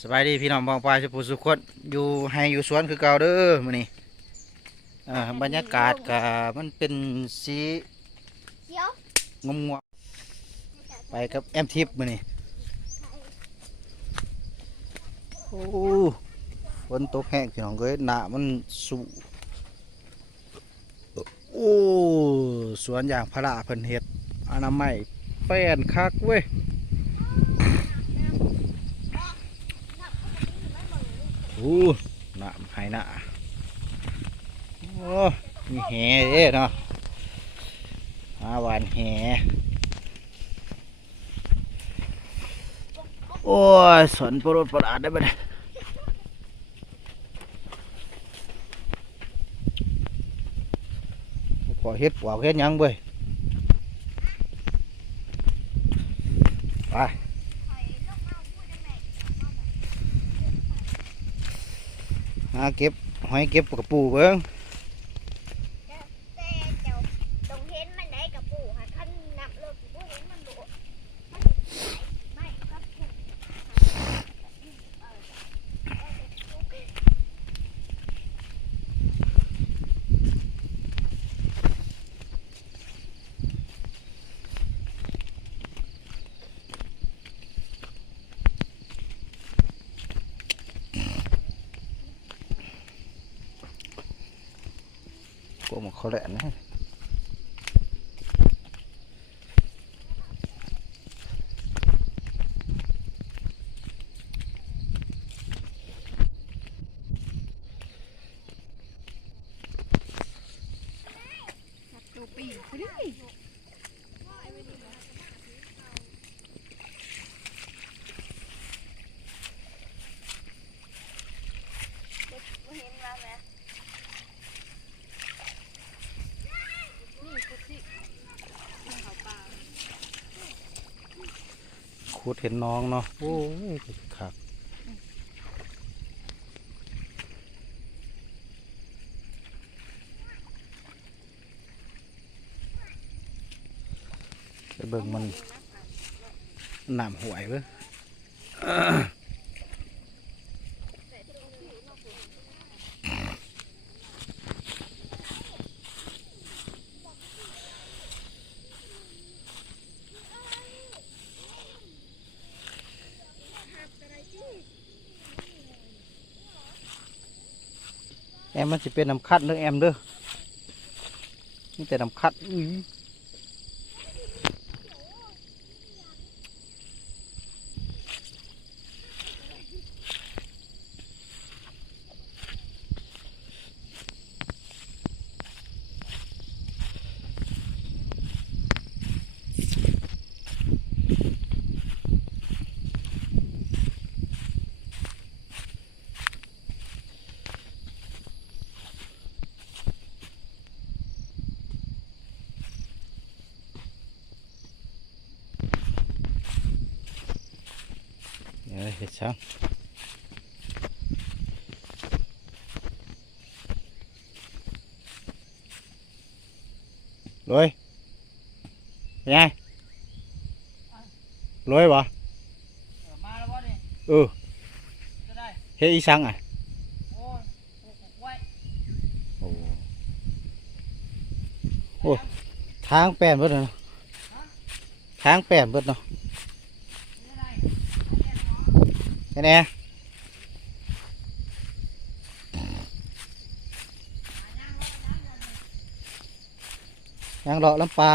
สบายดีพี่น้องบางปลายสุภุสุขคนอยู่ให้อยู่สวนคือเก่าเด้อมื้อนี้บรรยากาศก็มันเป็นสีเขียวงมงวไปกับแอมทิพย์มื้อนี้โอ้ฝนตกแห้งพี่น้องเอ้ยหน้ามันสูโอ้สวนยางพาราเพิ่นเฮ็ดอนามัยแป้นคักเว้ยโอ้น้ำให้หน้าโอ้มีแหเด้เนาะหาหวานแหโอ้ยสนประหลาดประหลาดได้ปะเนี่ยพอเฮ็ดปวกเฮ็ดหยังเว้ยไปหาเก็บหอยเก็บกระปูเบิ้งแต่เจ้าต้องเห็นมันได้กับปู่ค่ะท่านนับเลิกปู่เห็นมันโดดไม่ครับพวกมันเขาแหลนนะตัวปีกคุณดิเห็นมาไหมขุดเห็นน้องเนาะโอ้ยคักไปเบิ่งมันน้ำห่วยเว้ยแอมมันจะเป็นน้ำคัดเด้อแอมเด้อนี่แต่น้ำคัดอุ้ยเดี๋ยวเห็ดช่างรวยเป็นไงรวยบ่มาแล้วบ่นี่จะได้ เฮ็ดอีสังอ่ะ โอ้ยปลูกไว้ โอ้โอ้ทางแปลนเบิดเลยเนาะทางแปลนเบิดเนาะ จะได้ แค่นี้ยางเลาะลำปลา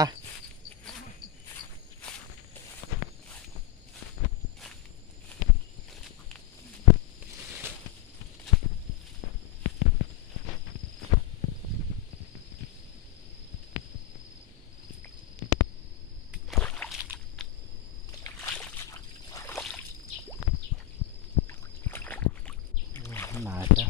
หนาจ้ะ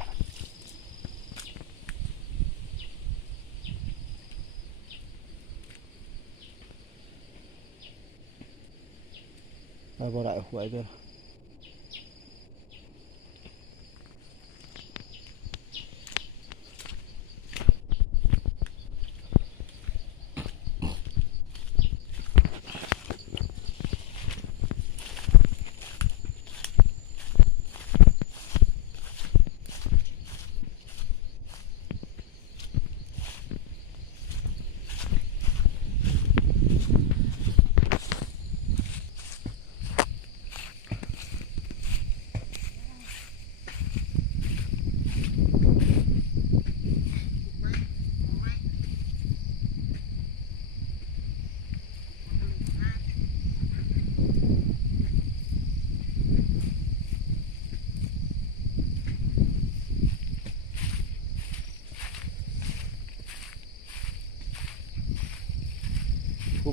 ไปบ่ได้หวยเด้อ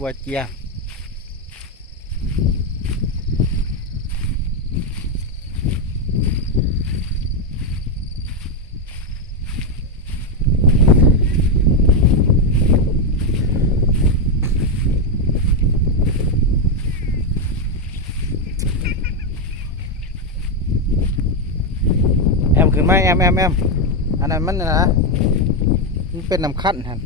บาเจียงแอมขึ้นไหมแอมอันนั้นมันนะมันเป็นน้ำขั้นฮะ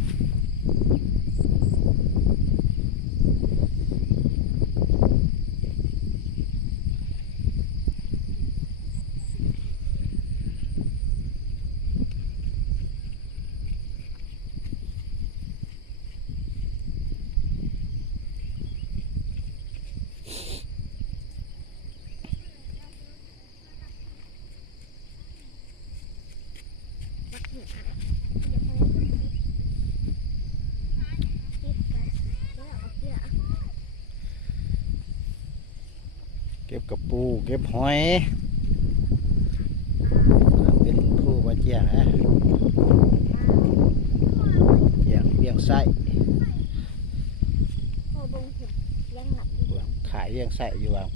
เก็บกระปูเก็บหอยเป็นผู้บาเจียงนะเจียงเลี้ยงไส้ โอ้บงเห็นยังหลับอยู่ ขายเลี้ยงไส้อยู่ว่าง